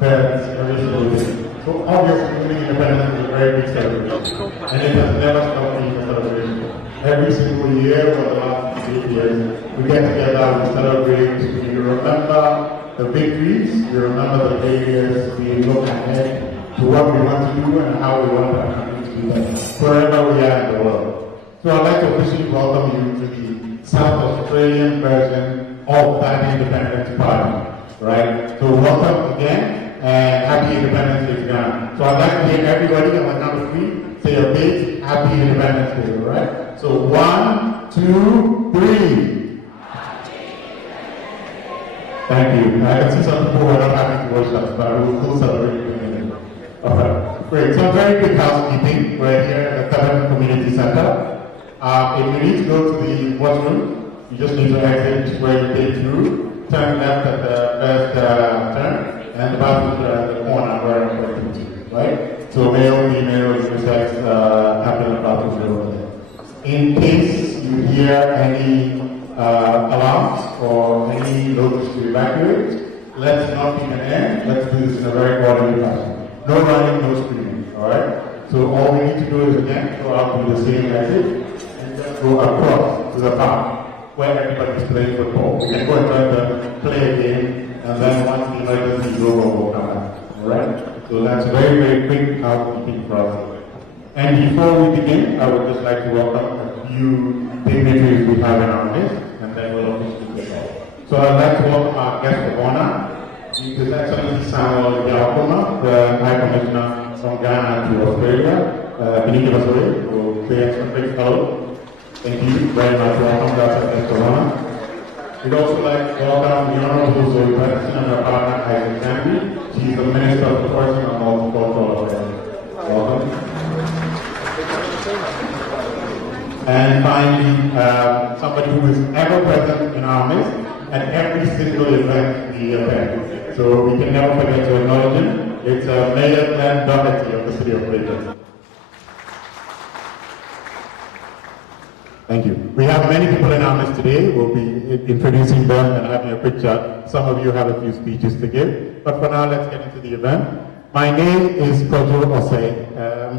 parents, every single day. So obviously, winning independence is a very big celebration, and it has never stopped being a celebration. Every single year for the last 8 years, we get together, we celebrate, we remember the victories, we remember the failures, we look ahead to what we want to do and how we want our country to do that, wherever we are in the world. So I'd like to officially welcome you to the South Australian version of that Independence Party, right? So welcome again, and happy Independence Day to Ghana. So I'd like to hear everybody on the count of 3 say a big happy Independence Day, all right? So 1, 2, 3. Thank you. I can see some people who are not happy to watch us, but we will still celebrate in a minute. Okay, great. So very quick housekeeping. We're here at the Southern Community Center. If you need to go to the washroom, you just need to exit where you came through, turn left at the first turn, and the bathroom at the corner where I'm going to, right? So male, female, unisex, happen about to over there. In case you hear any alarms or any notice to evacuate, let's not keep an air. Let's do this in a very orderly fashion. No running, no screaming, all right? So all we need to do is again go out to the same exit and just go across to the park where everybody's playing football. We can go and try to play a game, and then once the emergency is over, we'll come back, all right? So that's very, very quick housekeeping for us. And before we begin, I would just like to welcome a few dignitaries we have in our midst, and then we'll officially kick off. So I'd like to welcome our guest of honor, His Excellency Samuel Yakoma, the High Commissioner from Ghana to Australia. Can you give us a wave? We'll say a quick hello. Thank you very much. Welcome, Dr. Guest of honor. We'd also like to welcome the Honorable Zoe Patterson and her partner Isaac Zambi. She's the Minister of Tourism and Multicultural Affairs. Welcome. And finally, somebody who is ever present in our midst at every single event we attend. So we can never forget to acknowledge him. It's Mayor Glenn Doherty of the City of Clayton. Thank you. We have many people in our midst today. We'll be introducing them and having a quick chat. Some of you have a few speeches to give. But for now, let's get into the event. My name is Kojo Osei.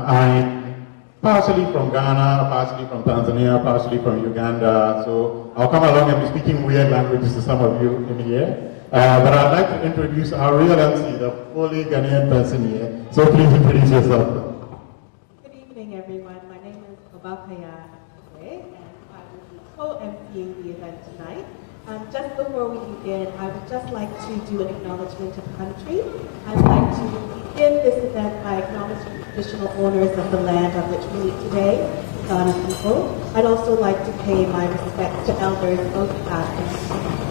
I'm partially from Ghana, partially from Tanzania, partially from Uganda. So I'll come along and be speaking weird languages to some of you in here. But I'd like to introduce our real MC, the fully Ghanaian person here. So please introduce yourself. Good evening, everyone. My name is Obakaya Akwe, and I will be co-emceeing the event tonight. Just before we begin, I would just like to do an acknowledgement of country. I'd like to begin this event by acknowledging the traditional owners of the land on which we meet today, the Ghana people. I'd also like to pay my respects to elders both past and present.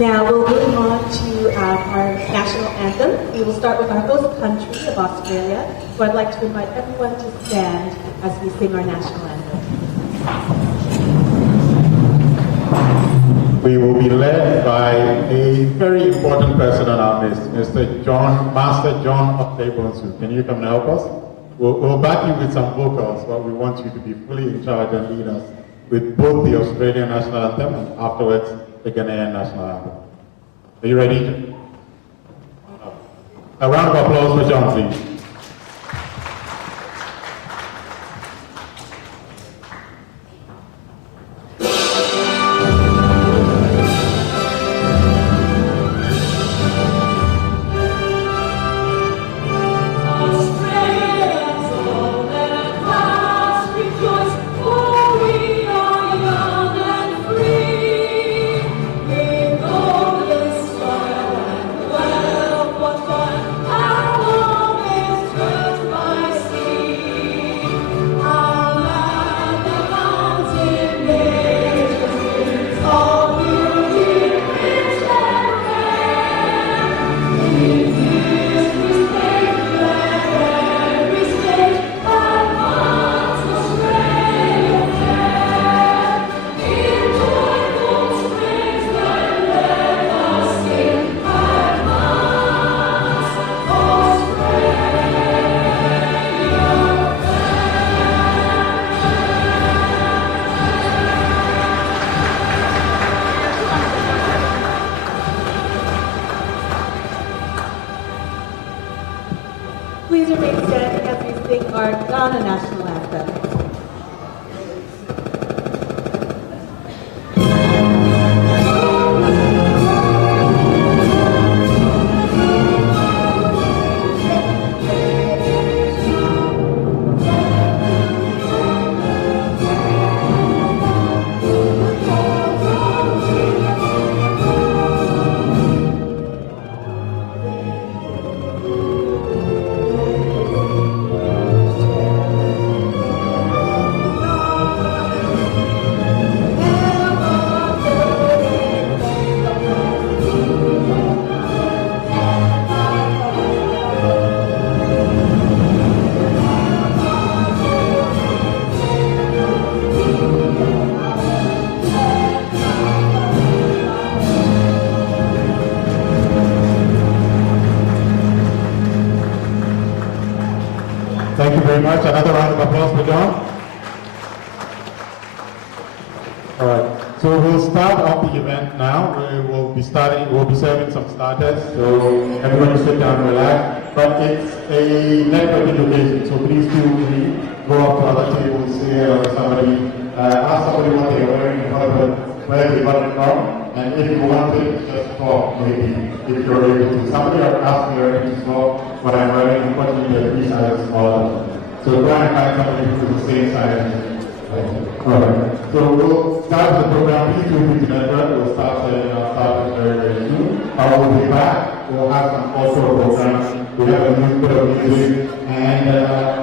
Now we'll move on to our national anthem. We will start with our host country of Australia, so I'd like to invite everyone to stand as we sing our national anthem. We will be led by a very important person on our list, Master John Octavonsu. Can you come and help us? We'll back you with some vocals, but we want you to be fully in charge and lead us with both the Australian national anthem and afterwards the Ghanaian national anthem. Are you ready? A round of applause for John, please. our Ghana national anthem. Thank you very much. Another round of applause for John. All right. So we'll start off the event now. We'll be serving some starters. So everybody sit down, relax. But it's a networking occasion, so please feel free. Go up to other tables here or somebody, ask somebody what they're wearing, where they got it from. And if you want to, just talk, maybe, if you're able to. Somebody asked me already to talk what I'm wearing. Unfortunately, the three sizes smaller. So try and find somebody who's the same size. Alright. So we'll start the program. Please feel free to network. We'll start setting our starters very, very soon. We'll be back. We'll have some cultural programs. We have a new bit of music. And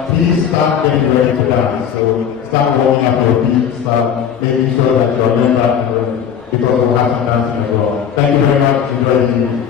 please start getting ready to dance. So start warming up your feet. Start making sure that you're laying back and ready. Because we'll have some dancing as well. Thank you very much. Enjoy the evening.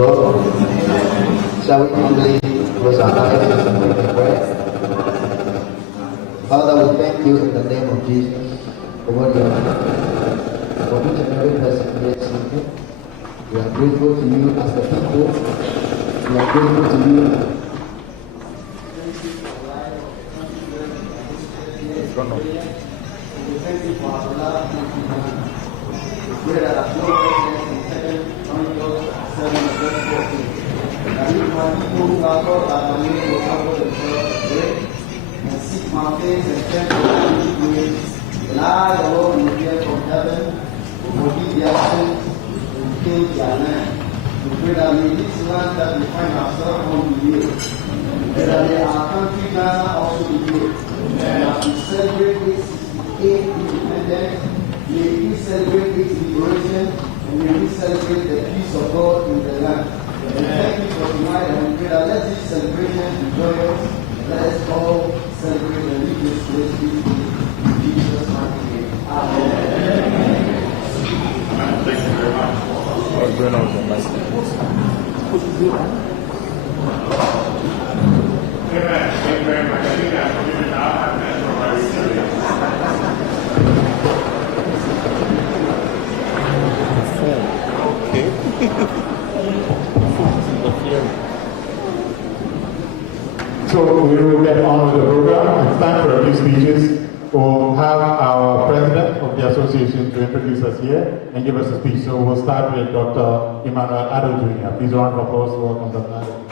God. Shall we humbly close our eyes and pray? Father, we thank you in the name of Jesus for what you have done. For each and every person here speaking, we are grateful to you as the people. We are grateful to you. We thank you for our love and humanity. We pray that our children in heaven, Holy Ghost, serving the best of you. That if my people who are called by my name will humble themselves and pray and seek my face and turn from their wicked ways, then I, the Lord, will hear from heaven, will forgive their sins, and heal their land. We pray that in this land that we find ourselves on be healed. We pray that may our country Ghana also be healed. And as we celebrate this 68th independence, may we celebrate its liberation, and may we celebrate the peace of God in the land. And thank you for tonight, and we pray that let these celebrations be joyous. Let us all celebrate and leave this place peacefully. In Jesus' mighty name. Amen. Thank you very much. What's going on with the mic? Amen. Thank you very much. I think I'm giving out and that's what I receive. So we will get on with the program. It's time for a few speeches. We'll have our president of the association to introduce us here and give us a speech. So we'll start with Dr. Emmanuel Adelaide Jr. Please round of applause to welcome Dr. Adelaide.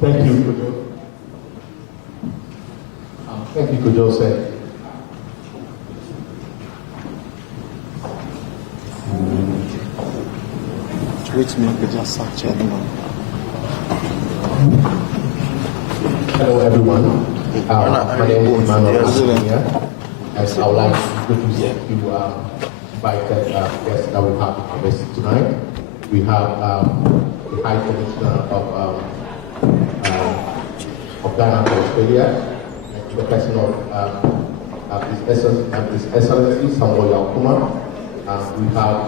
Thank you, Kujo. Thank you, Kujo said. Which means we just start anymore. Hello, everyone. My name is Emmanuel Adelaide, and I would like to introduce you to invited guests that we have on this tonight. We have the High Commissioner of Ghana for Australia, in the person of His Excellency Samuel Yakuma. We have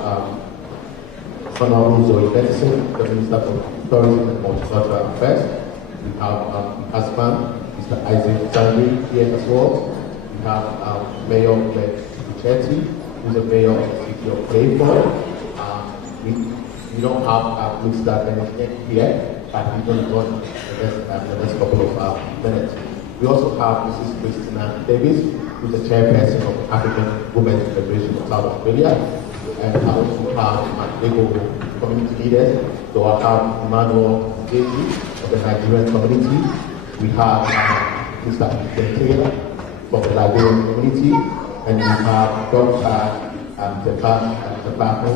Honorable Zoe Bettison, the Minister for Tourism and Multicultural Affairs. We have husband, Mr. Isaac Zangri, here as well. We have Mayor Buchetti, who's the mayor of the city of Clayport. We don't have Mr. Benedict here, but he's going to join the next couple of minutes. We also have Mrs. Christina Davis, who's the chairperson of African Women's Federation of South Australia. And I also have my legal community leaders. So I have Emmanuel Deji of the Nigerian community. We have Mr. Ethan Taylor from the Liberian community. And we have Dr. Tebaku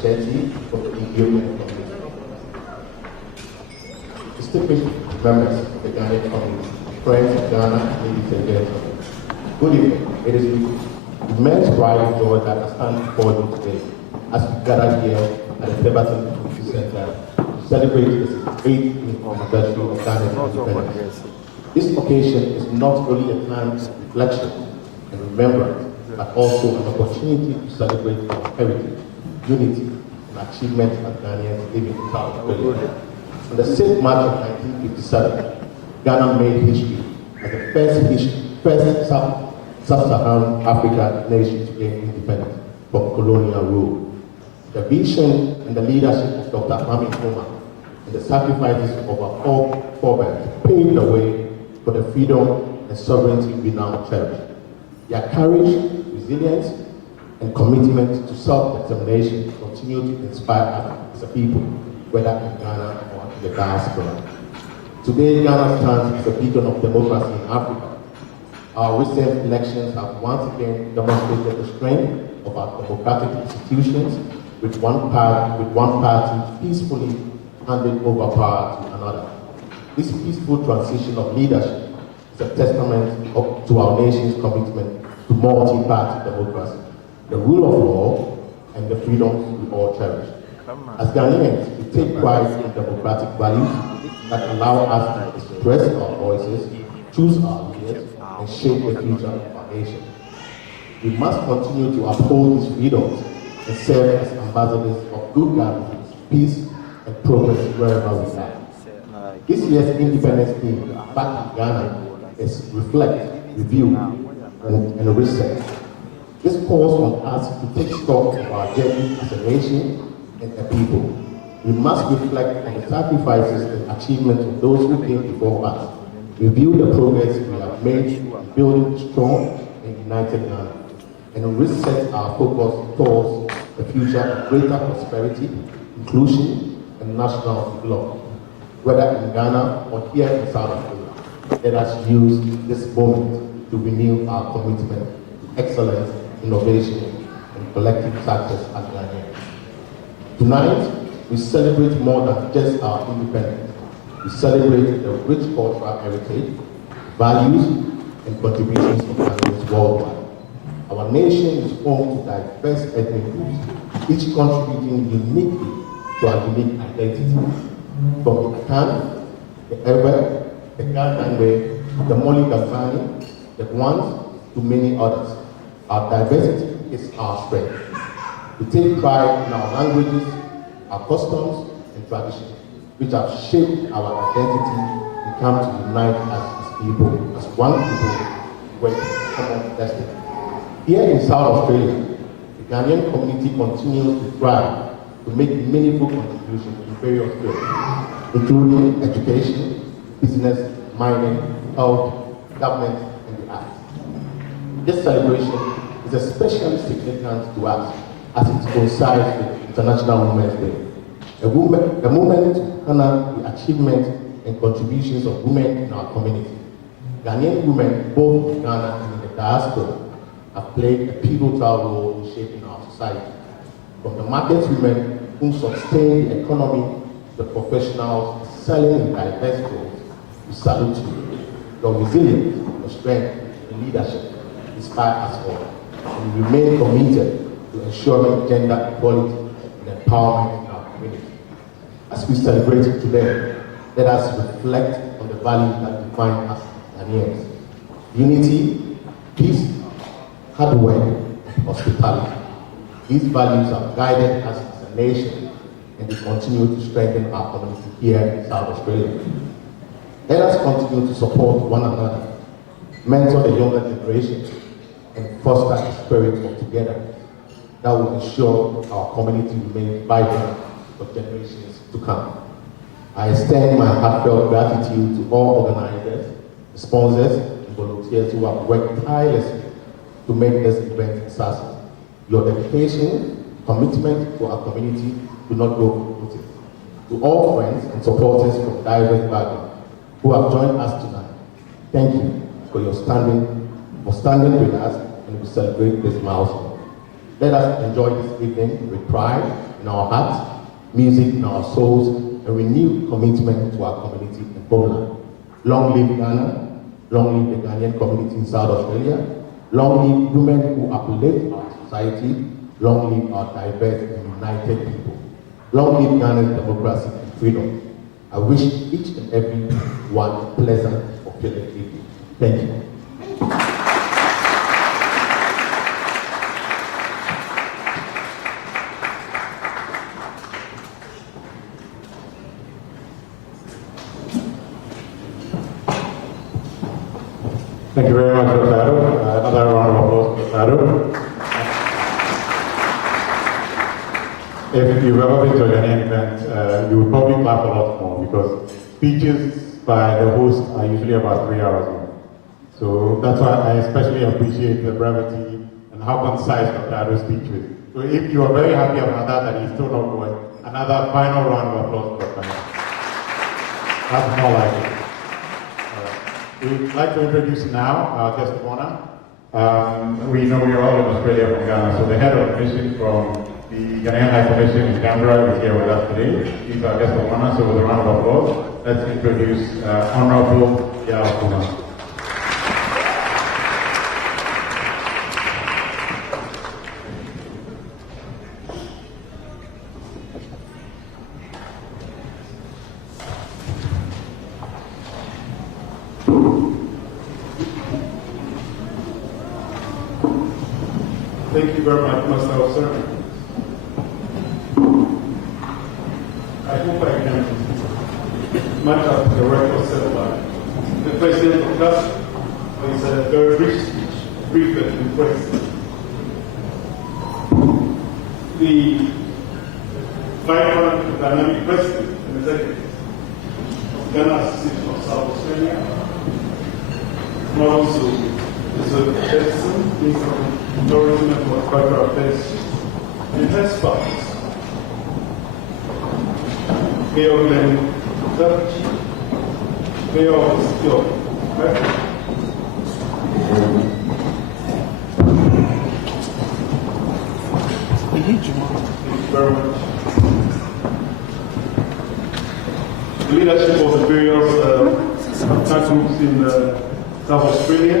Chetty from the Ethiopian community. Distinguished members of the Ghanaian community, friends of Ghana, ladies and gentlemen. Good evening. It is with immense pride and joy that I stand before you today as we gather here at the Pemberton Community Center to celebrate the 68th anniversary of Ghana's independence. This occasion is not only a time of reflection and remembrance, but also an opportunity to celebrate our heritage, unity, and achievements as Ghanaians living in South Australia. On the 6th March of 1957, Ghana made history as the first Sub-Saharan African nation to gain independence from colonial rule. The vision and the leadership of Dr. Kwame Nkrumah and the sacrifices of our forebears paved the way for the freedom and sovereignty we now cherish. Their courage, resilience, and commitment to self-determination continue to inspire us as a people, whether in Ghana or in the diaspora. Today, Ghana stands as a beacon of democracy in Africa. Our recent elections have once again demonstrated the strength of our democratic institutions, with one party peacefully handing over power to another. This peaceful transition of leadership is a testament to our nation's commitment to multi-party democracy, the rule of law, and the freedoms we all cherish. As Ghanaians, we take pride in democratic values that allow us to express our voices, choose our leaders, and and shape the future of our nation. We must continue to uphold these freedoms and serve as ambassadors of good governance, peace, and progress wherever we are. This year's Independence Day back in Ghana is reflect, review, and reset. This calls on us to take stock of our journey as a nation and a people. We must reflect on the sacrifices and achievements of those who came before us, review the progress we have made in building strong and united Ghana, and reset our focus towards a future of greater prosperity, inclusion, and national development. Whether in Ghana or here in South Africa, let us use this moment to renew our commitment to excellence, innovation, and collective success as Ghanaians. Tonight, we celebrate more than just our independence. We celebrate the rich cultural heritage, values, and contributions of Ghanaians worldwide. Our nation is home to diverse ethnic groups, each contributing uniquely to our unique identity. From the Akan, the Ewe, the Ghanaian, the Moli Gavani, the Guans, to many others. Our diversity is our strength. We take pride in our languages, our customs, and traditions, which have shaped our identity and come to unite us as people, as one people with common destiny. Here in South Australia, the Ghanaian community continues to thrive to make meaningful contributions in various fields, including education, business, mining, health, government, and the arts. This celebration is especially significant to us as it coincides with International Women's Day, a moment to honor the achievements and contributions of women in our community. Ghanaian women, both in Ghana and in the diaspora, have played a pivotal role in shaping our society. From the market women who sustain the economy to the professionals selling in diverse fields, we salute you. Your resilience, your strength, and leadership inspire us all, and we remain committed to ensuring gender equality and empowerment in our community. As we celebrate today, let us reflect on the values that define us Ghanaians: unity, peace, hard work, and hospitality. These values have guided us as a nation, and they continue to strengthen our community here in South Australia. Let us continue to support one another, mentor the younger generation, and foster a spirit of togetherness that will ensure our community remains vibrant for generations to come. I extend my heartfelt gratitude to all organizers, sponsors, and volunteers who have worked tirelessly to make this event a success. Your dedication, commitment to our community do not go unnoticed. To all friends and supporters from diverse backgrounds who have joined us tonight, thank you for standing with us, and we celebrate this milestone. Let us enjoy this evening with pride in our hearts, music in our souls, and renewed commitment to our community and homeland. Long live Ghana, long live the Ghanaian community in South Australia, long live women who uplift our society, long live our diverse and united people. Long live Ghana's democracy and freedom. I wish each and every one a pleasant, fulfilling evening. Thank you. Thank you very much, Dr. Ado. Another round of applause for Dr. Ado. If you've ever been to a Ghanaian event, you would probably clap a lot more because speeches by the host are usually about 3 hours long. So that's why I especially appreciate the brevity and how concise Dr. Ado's speech was. So if you are very happy about that he's still not going, another final round of applause for Dr. Ado. That's more like it. We'd like to introduce now our guest of honor. We know you're all in Australia from Ghana, so the head of mission from the Ghanaian High Commission in Canberra is here with us today. He's our guest of honor, so with a round of applause, let's introduce Honorable Yao Kuma. Thank you very much, Master of Ceremony. I hope I can match up the record set by the President of Ghana. It's a very rich speech, brief but impressive. The vibrant, dynamic President and Executive of Ghana Association of South Australia, and also is a person, Minister of Tourism and Cultural Affairs, and has spouse. Mayor of Ghanaian, Mayor of the City of Adelaide. Thank you very much. The leadership of the various attack groups in South Australia,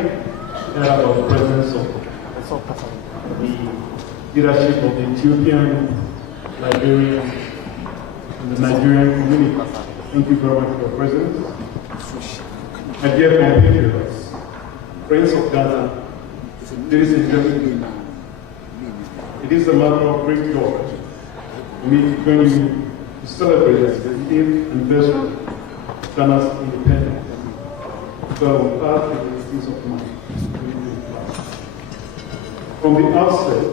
and about the presence of the leadership of the Ethiopian, Liberian, and the Nigerian community. Thank you very much for your presence. My dear compatriots, friends of Ghana, ladies and gentlemen, it is a matter of great joy for me to join you to celebrate the 8th anniversary of Ghana's independence. So I will pass the peace of mind. From the outset,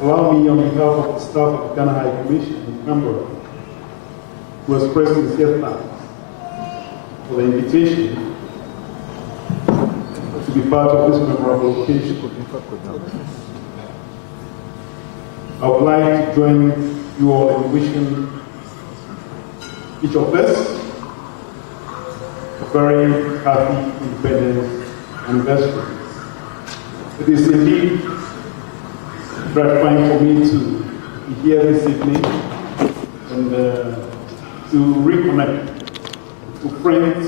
allow me on behalf of the staff of the Ghana High Commission in Canberra to express sincere thanks for the invitation to be part of this memorable occasion. I would like to join you all in wishing each of us a very happy independence anniversary. It is indeed gratifying for me to be here this evening and to reconnect to friends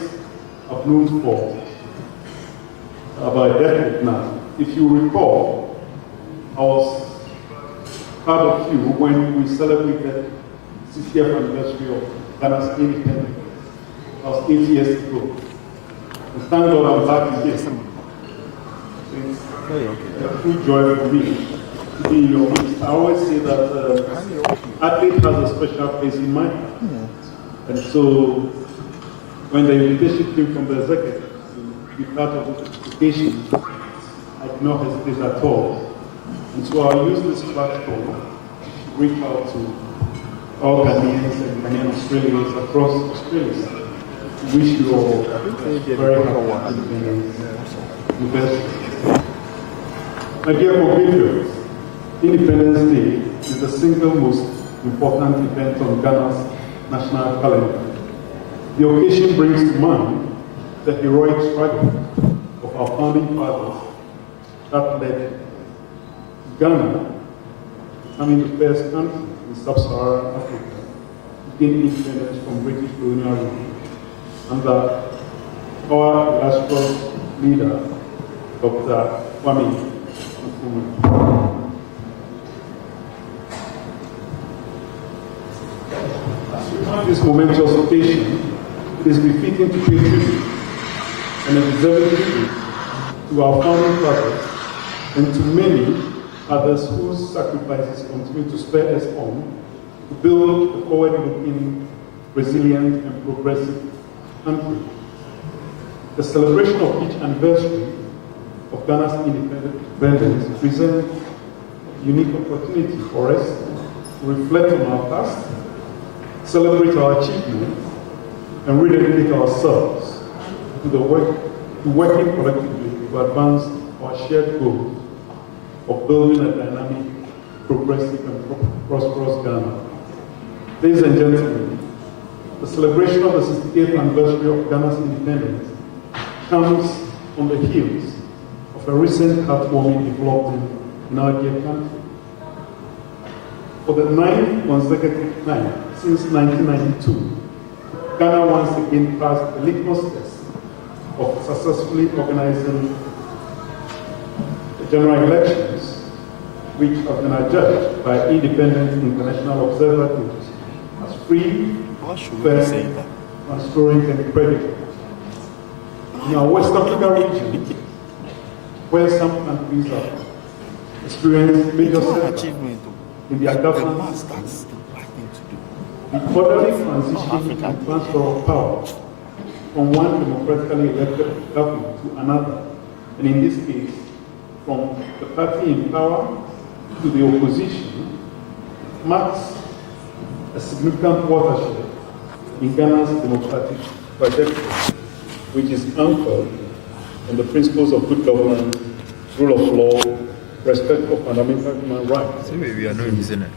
I've known for about a decade now. If you recall, I was part of you when we celebrated the 60th anniversary of Ghana's independence. That was 8 years ago. And thank God I'm back here. It's a true joy for me to be in your midst. I always say that Adelaide has a special place in my heart. And so when the invitation came from the executive to be part of this occasion, I did not hesitate at all. And so I'll use this platform to reach out to all Ghanaians and Ghanaian Australians across Australia to wish you all a very happy anniversary. My dear compatriots, Independence Day is the single most important event on Ghana's national calendar. The occasion brings to mind the heroic struggle of our founding fathers that led Ghana, becoming the first country in sub-Saharan Africa to gain independence from British colonial rule under our illustrious leader, Dr. Kwame Nkrumah. As we mark this momentous occasion, it is befitting to pay tribute and a deserving tribute to our founding fathers and to many others whose sacrifices continue to spur us on to build a forward-looking, resilient, and progressive country. The celebration of each anniversary of Ghana's independence presents a unique opportunity for us to reflect on our past, celebrate our achievements, and rededicate ourselves to working collectively to advance our shared goals of building a dynamic, progressive, and prosperous Ghana. Ladies and gentlemen, the celebration of the 68th anniversary of Ghana's independence comes on the heels of a recent heartwarming development in our dear country. For the 9th consecutive time since 1992, Ghana once again passed the litmus test of successfully organizing the general elections, which have been adjudged by independent international observer groups as free, fair, transparent, and credible. In our West Africa region, where some countries have experience major It's not an setbacks achievement. in their The governance. mass that's the right thing to do. The orderly transition and transfer of power from one democratically elected government to another, and in this case, from the party in power to the opposition, marks a significant watershed in Ghana's democratic trajectory, which is anchored on the principles of good governance, rule of law, respect for fundamental human rights, We are not using it.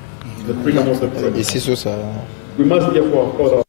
the freedom of the press. It's also We must therefore accord our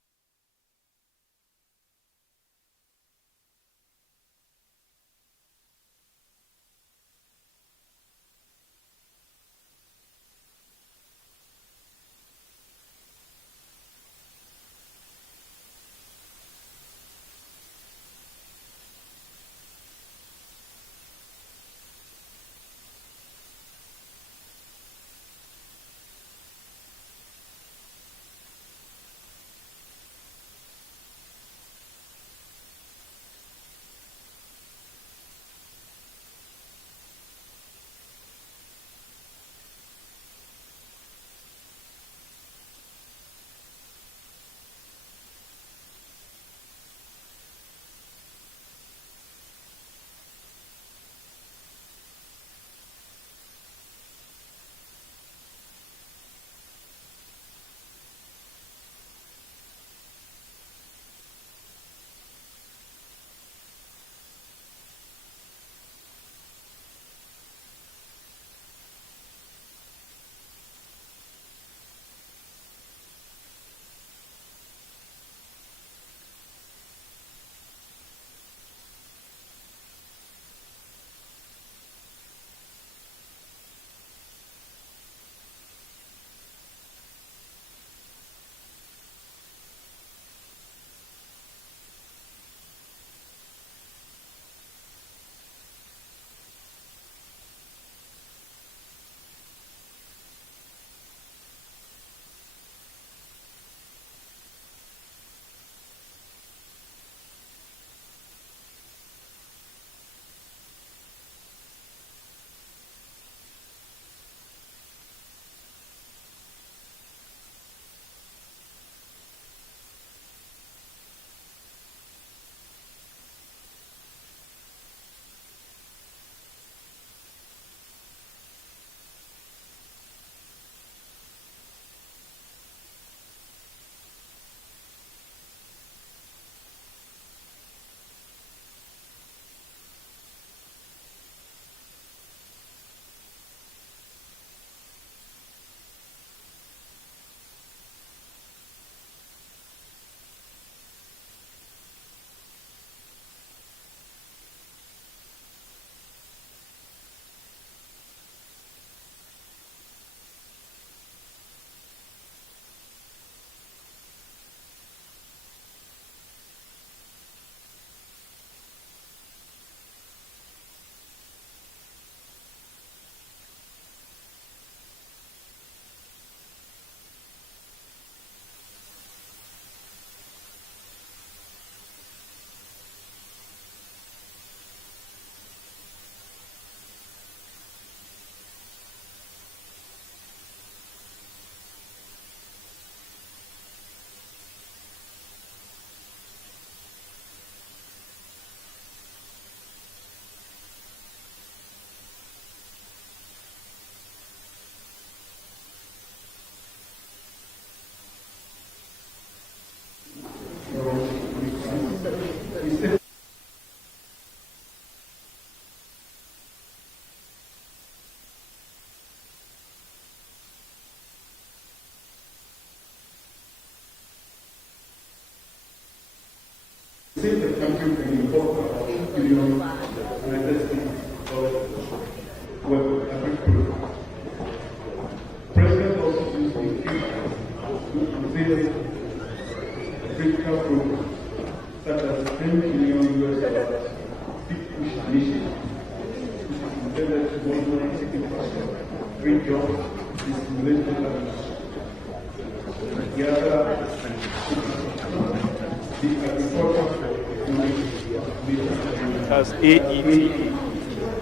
say the country can import about 8 billion United States dollars worth of agriculture. President also used the occasion to unveil critical programs such as $10 billion US Big Push Initiative, which is intended to monitor green jobs and stimulate local. The other the agriculture as AET,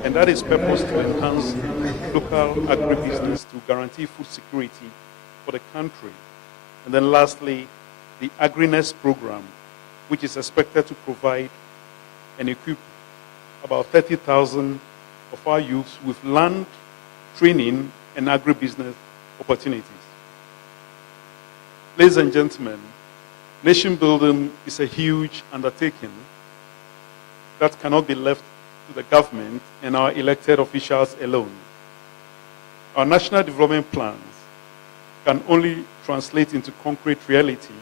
and and that is purposed to enhance local agribusiness to guarantee food security for the country. And then lastly, the Agriness program, which is expected to provide and equip about 30,000 of our youths with land, training, and agribusiness opportunities. Ladies and gentlemen, nation building is a huge undertaking that cannot be left to the government and our elected officials alone. Our national development plans can only translate into concrete reality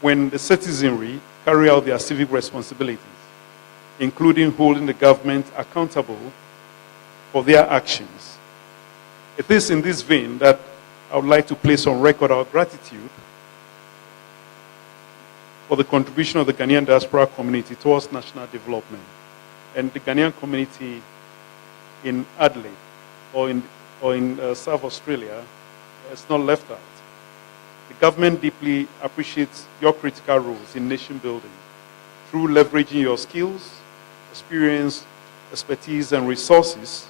when the citizenry carry out their civic responsibilities, including holding the government accountable for their actions. It is in this vein that I would like to place on record our gratitude for the contribution of the Ghanaian diaspora community towards national development. And the Ghanaian community in Adelaide or in South Australia is not left out. The government deeply appreciates your critical roles in nation building through leveraging your skills, experience, expertise, and resources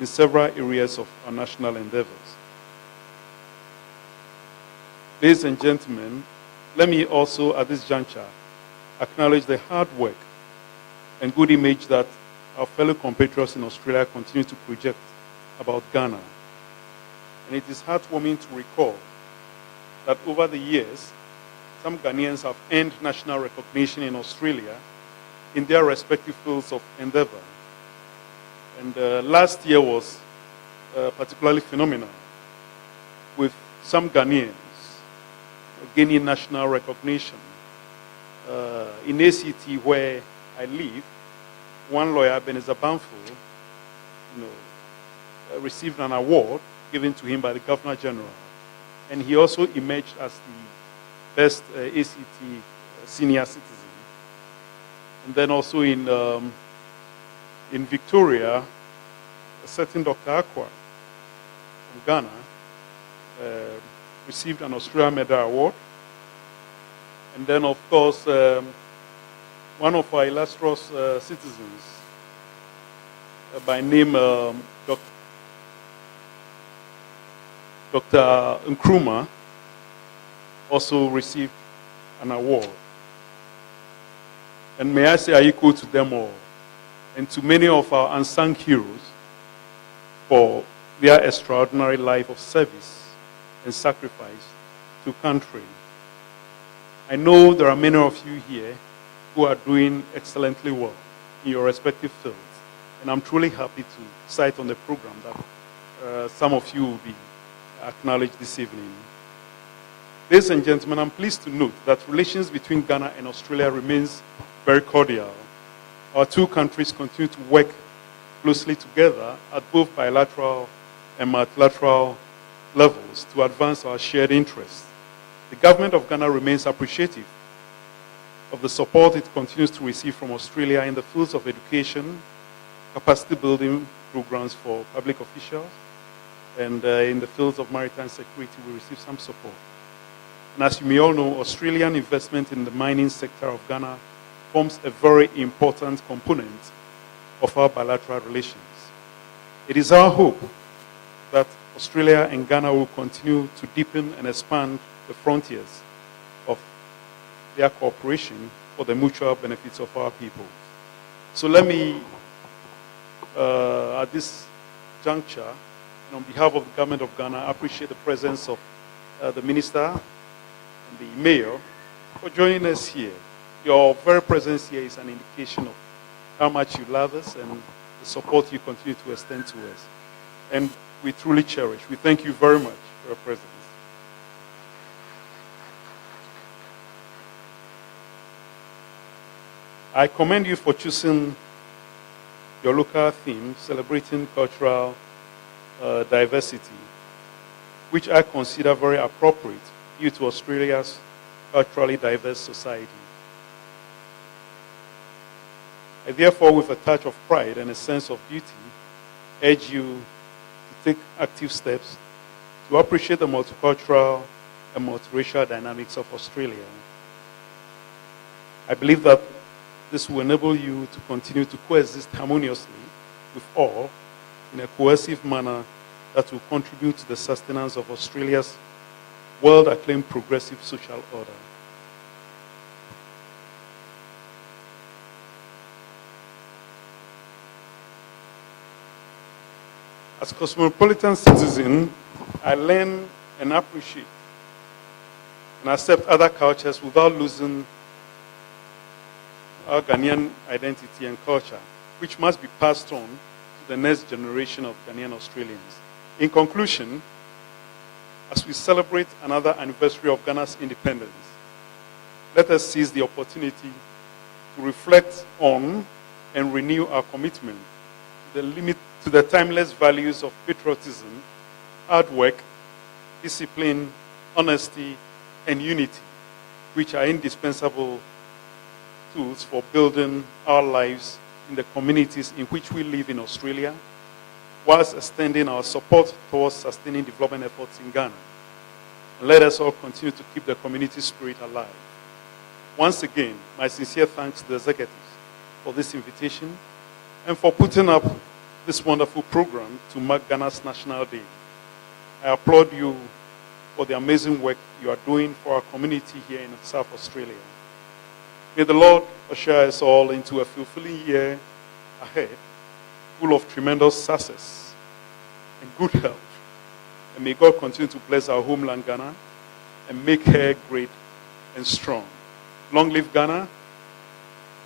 in several areas of our national endeavors. Ladies and gentlemen, let me also at this juncture acknowledge the hard work and good image that our fellow compatriots in Australia continue to project about Ghana. And it is heartwarming to recall that over the years, some Ghanaians have earned national recognition in Australia in their respective fields of endeavor. And last year was particularly phenomenal, with some Ghanaians gaining national recognition. In ACT, where I live, one lawyer, Beneza Banfo, received an award given to him by the Governor General. And he also emerged as the best ACT senior citizen. And then also in Victoria, a certain Dr. Akwa from Ghana received an Australian Medal Award. And then, of course, one of our illustrious citizens by name Dr. Nkrumah also received an award. And may I say I equal to them all, and to many of our unsung heroes for their extraordinary life of service and sacrifice to country. I know there are many of you here who are doing excellently well in your respective fields, and I'm truly happy to cite on the program that some of you will be acknowledged this evening. Ladies and gentlemen, I'm pleased to note that relations between Ghana and Australia remains very cordial. Our two countries continue to work closely together at both bilateral and multilateral levels to advance our shared interests. The government of Ghana remains appreciative of the support it continues to receive from Australia in the fields of education, capacity building programs for public officials, and in the fields of maritime security, we receive some support. And as you may all know, Australian investment in the mining sector of Ghana forms a very important component of our bilateral relations. It is our hope that Australia and Ghana will continue to deepen and expand the frontiers of their cooperation for the mutual benefits of our people. So let me, at this juncture, and on behalf of the government of Ghana, appreciate the presence of the minister and the mayor for joining us here. Your very presence here is an indication of how much you love us and the support you continue to extend to us. And we truly cherish. We thank you very much for your presence. I commend you for choosing your local theme, celebrating cultural diversity, which I consider very appropriate due to Australia's culturally diverse society. I therefore, with a touch of pride and a sense of duty, urge you to take active steps to appreciate the multicultural and multiracial dynamics of Australia. I believe that this will enable you to continue to coexist harmoniously with all in a cohesive manner that will contribute to the sustenance of Australia's world-acclaimed progressive social order. As a cosmopolitan citizen, I learn and appreciate and accept other cultures without losing our Ghanaian identity and culture, which must be passed on to the next generation of Ghanaian Australians. In conclusion, as we celebrate another anniversary of Ghana's independence, let us seize the opportunity to reflect on and renew our commitment to the timeless values of patriotism, hard work, discipline, honesty, and unity, which are indispensable tools for building our lives in the communities in which we live in Australia, whilst extending our support towards sustaining development efforts in Ghana. And let us all continue to keep the community spirit alive. Once again, my sincere thanks to the executives for this invitation and for putting up this wonderful program to mark Ghana's National Day. I applaud you for the amazing work you are doing for our community here in South Australia. May the Lord usher us all into a fulfilling year ahead, full of tremendous success and good health. And may God continue to bless our homeland Ghana and make her great and strong. Long live Ghana.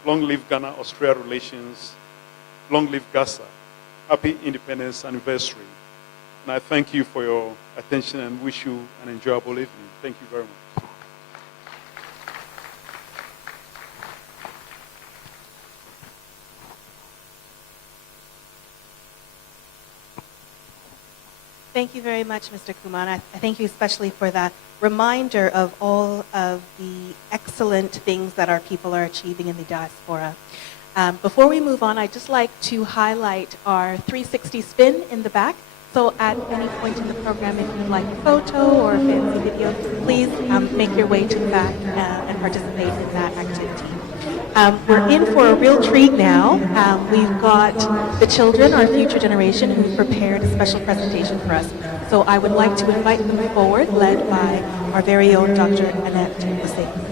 Long live Ghana-Australia relations. Long live GASA. Happy Independence Anniversary. And I thank you for your attention and wish you an enjoyable evening. Thank you very much. Thank you very much, Mr. Kuman. I thank you especially for that reminder of all of the excellent things that our people are achieving in the diaspora. Before we move on, I'd just like to highlight our 360 spin in the back. So at any point in the program, if you'd like a photo or a fancy video, please make your way to the back and participate in that activity. We're in for a real treat now. We've got the children, our future generation, who prepared a special presentation for us. So I would like to invite them forward, led by our very own Dr. Annette Hussein.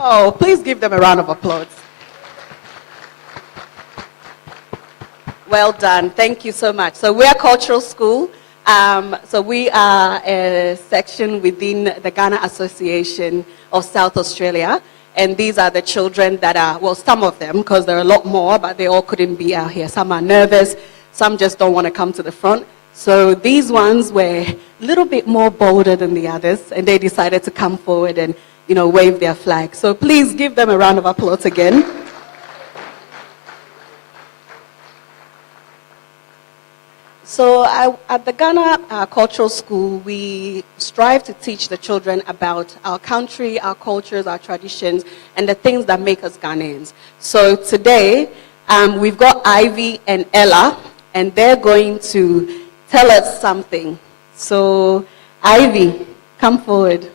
Oh, please give them a round of applause. Well done. Thank you so much. So we're a cultural school. So we are a section within the Ghana Association of South Australia. And these are the children that are, well, some of them, because there are a lot more, but they all couldn't be out here. Some are nervous. Some just don't want to come to the front. So these ones were a little bit more bolder than the others. And they decided to come forward and, wave their flag. So please give them a round of applause again. So at the Ghana Cultural School, we strive to teach the children about our country, our cultures, our traditions, and the things that make us Ghanaians. So today, we've got Ivy and Ella, and they're going to tell us something. So Ivy, come forward.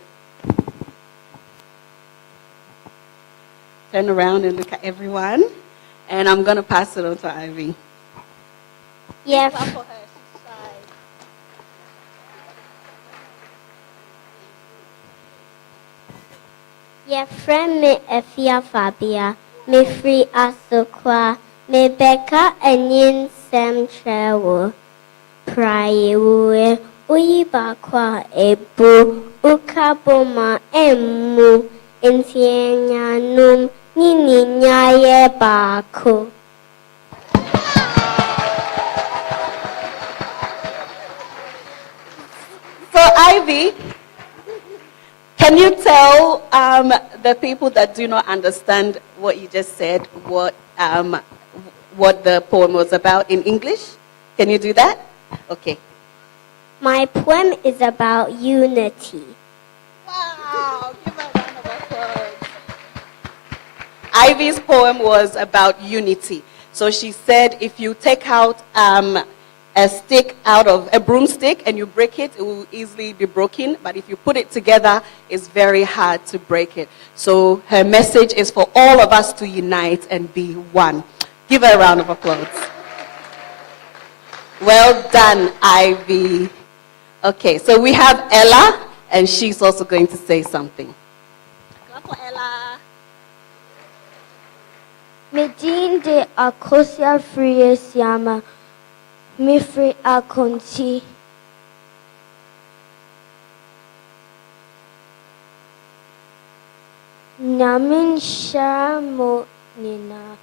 Turn around and look at everyone. And I'm going to pass it on to Ivy. Yes. Yɛfrɛ me Afia Fabia, mefiri Asokwa, mebɛka ani nsɛm kyerɛ wo. Praeɛ wo uyi baako a ebu, uka boma emmu, nti enyanum, nini nyaye baako. So Ivy, can you tell the people that do not understand what you just said, what the poem was about in English? Can you do that? Okay. My poem is about unity. Wow! Give a round of applause. Ivy's poem was about unity. So she said if you take out a stick out of a broomstick and you break it, it will easily be broken. But if you put it together, it's very hard to break it. So her message is for all of us to unite and be one. Give her a round of applause. Well done, Ivy. Okay, so we have Ella, and she's also going to say something. Clap for Ella. Medin de Akosia Free Siama. Mifri Akonti. Namin Shamo Nina.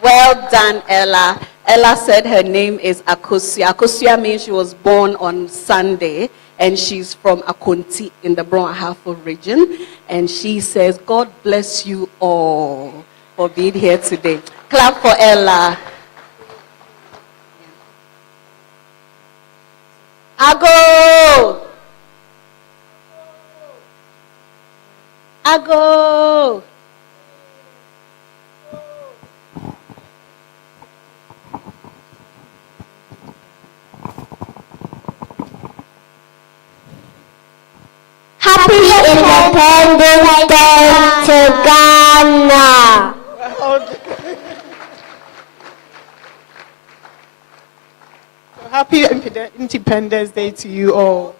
Well done, Ella. Ella said her name is Akosia. Akosia means she was born on Sunday, and she's from Akonti in the Bron-Ahafo region. And she says, God bless you all for being here today. Clap for Ella. Ago! Ago! Happy Independence Day to Ghana! Happy Independence Day to you all.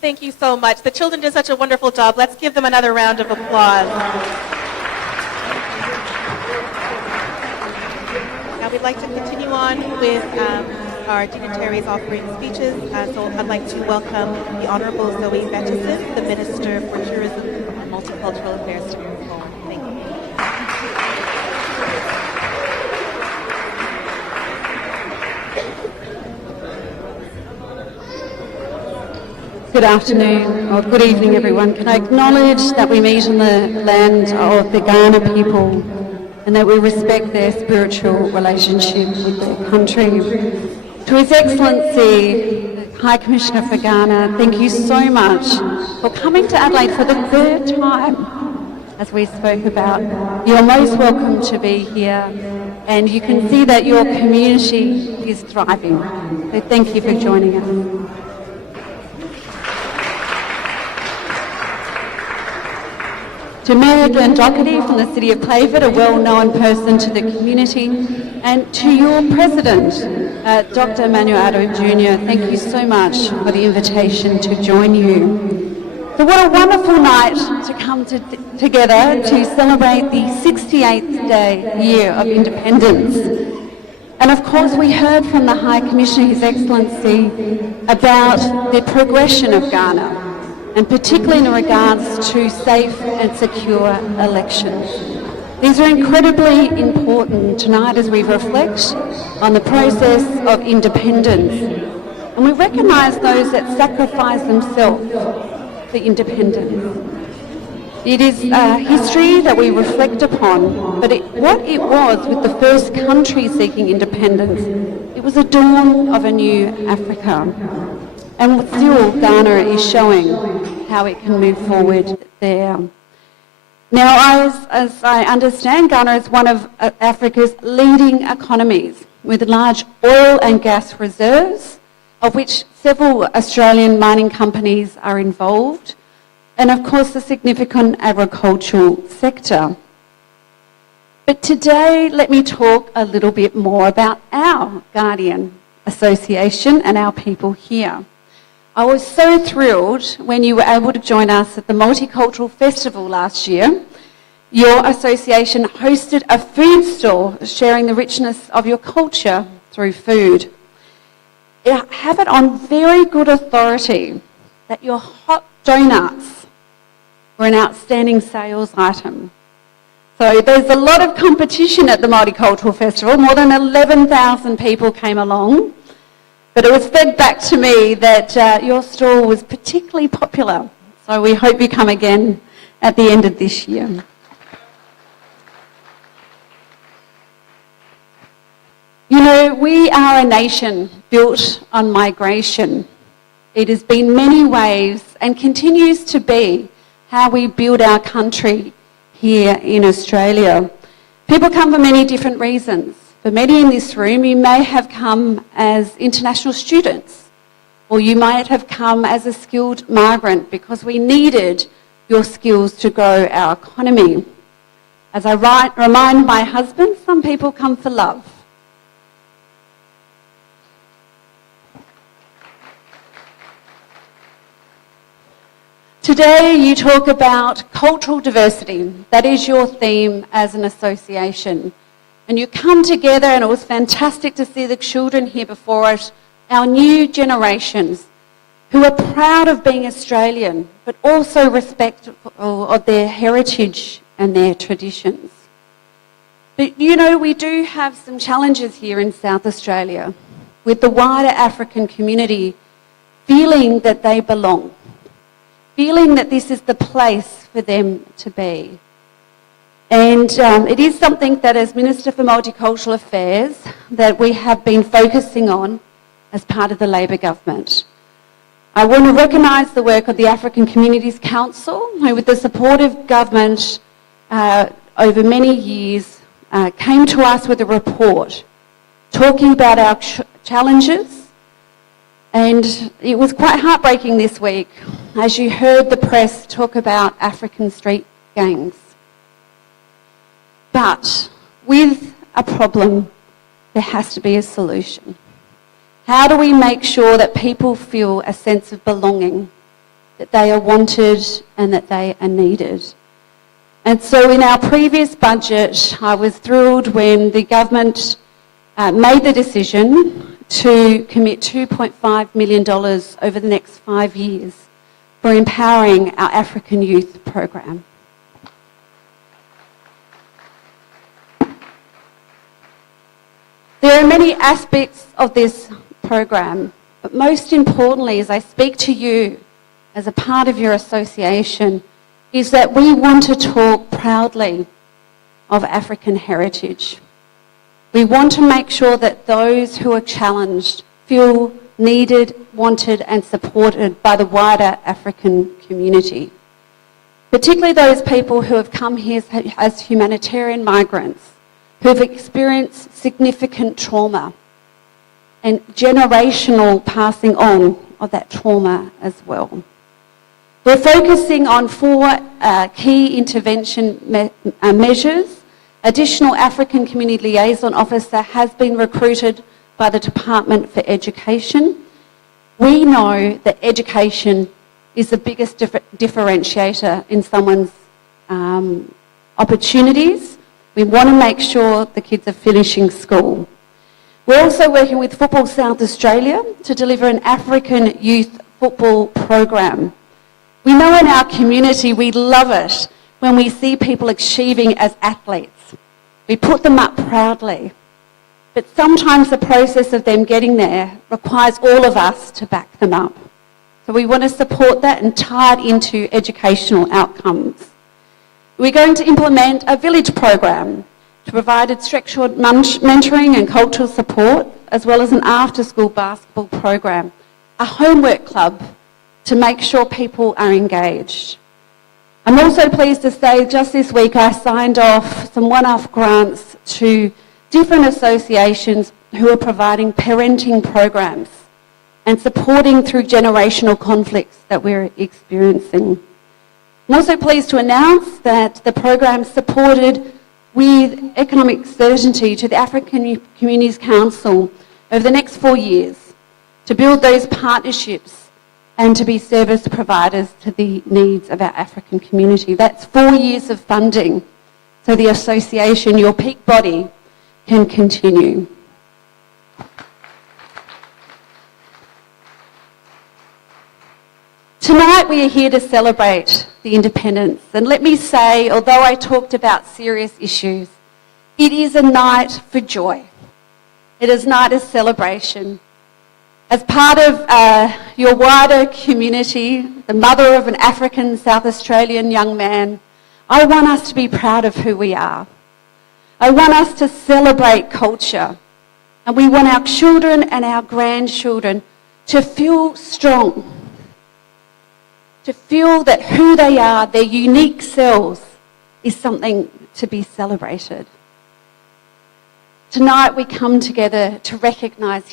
Thank you so much. The children did such a wonderful job. Let's give them another round of applause. Now we'd like to continue on with our dignitaries offering speeches. So I'd like to welcome the Honorable Zoe Betchison, the Minister for Tourism and Multicultural Affairs to move forward. Thank you. Good afternoon, or good evening everyone. Can I acknowledge that we meet on the land of the Ghana people and that we respect their spiritual relationship with their country. To His Excellency, the High Commissioner for Ghana, thank you so much for coming to Adelaide for the third time. As we spoke about, you're most welcome to be here, and you can see that your community is thriving. So thank you for joining us. To Mayor Glenn Doherty from the City of Clayford, a well-known person to the community, and to your President, Dr. Emmanuel Addo Jr., thank you so much for the invitation to join you. So what a wonderful night to come together to celebrate the 68th year of independence. And of course we heard from the High Commissioner, His Excellency, about the progression of Ghana, and particularly in regards to safe and secure elections. These are incredibly important tonight as we reflect on the process of independence. And we recognise those that sacrifice themselves for independence. It is history that we reflect upon, but what it was with the first country seeking independence, it was a dawn of a new Africa. And still Ghana is showing how it can move forward there. Now, as I understand, Ghana is one of Africa's leading economies with large oil and gas reserves, of which several Australian mining companies are involved, and of course the significant agricultural sector. But today, let me talk a little bit more about our Ghanaian Association and our people here. I was so thrilled when you were able to join us at the Multicultural Festival last year. Your association hosted a food stall sharing the richness of your culture through food. I have it on very good authority that your hot donuts were an outstanding sales item. So there's a lot of competition at the Multicultural Festival. More than 11,000 people came along. But it was fed back to me that your stall was particularly popular. So we hope you come again at the end of this year. You know, we are a nation built on migration. It has been many ways and continues to be how we build our country here in Australia. People come for many different reasons. For many in this room, you may have come as international students, or you might have come as a skilled migrant because we needed your skills to grow our economy. As I remind my husband, some people come for love. Today you talk about cultural diversity. That is your theme as an association. And you come together, and it was fantastic to see the children here before us, our new generations, who are proud of being Australian, but also respectful of their heritage and their traditions. But you know, we do have some challenges here in South Australia, with the wider African community feeling that they belong, feeling that this is the place for them to be. And it is something that as Minister for Multicultural Affairs that we have been focusing on as part of the Labor government. I want to recognise the work of the African Communities Council, who with the support of government over many years came to us with a report talking about our challenges. And it was quite heartbreaking this week as you heard the press talk about African street gangs. But with a problem, there has to be a solution. How do we make sure that people feel a sense of belonging, that they are wanted and that they are needed? And so in our previous budget, I was thrilled when the government made the decision to commit $2.5 million over the next 5 years for empowering our African youth program. There are many aspects of this program, but most importantly, as I speak to you as a part of your association is that we want to talk proudly of African heritage. We want to make sure that those who are challenged feel needed, wanted and supported by the wider African community, particularly those people who have come here as humanitarian migrants, who have experienced significant trauma and generational passing on of that trauma as well. We're focusing on 4 key intervention measures. Additional African Community Liaison Officer has been recruited by the Department for Education. We know that education is the biggest differentiator in someone's opportunities. We want to make sure the kids are finishing school. We're also working with Football South Australia to deliver an African youth football program. We know in our community we love it when we see people achieving as athletes. We put them up proudly. But sometimes the process of them getting there requires all of us to back them up. So we want to support that and tie it into educational outcomes. We're going to implement a village program to provide structured mentoring and cultural support, as well as an after-school basketball program, a homework club to make sure people are engaged. I'm also pleased to say just this week I signed off some one-off grants to different associations who are providing parenting programs and supporting through generational conflicts that we're experiencing. I'm also pleased to announce that the program supported with economic certainty to the African Communities Council over the next 4 years to build those partnerships and to be service providers to the needs of our African community. That's 4 years of funding, so the association, your peak body, can continue. Tonight we are here to celebrate the independence, and let me say, although I talked about serious issues, it is a night for joy. It is a night of celebration. As part of your wider community, the mother of an African South Australian young man, I want us to be proud of who we are. I want us to celebrate culture, and we want our children and our grandchildren to feel strong, to feel that who they are, their unique selves, is something to be celebrated. Tonight we come together to recognise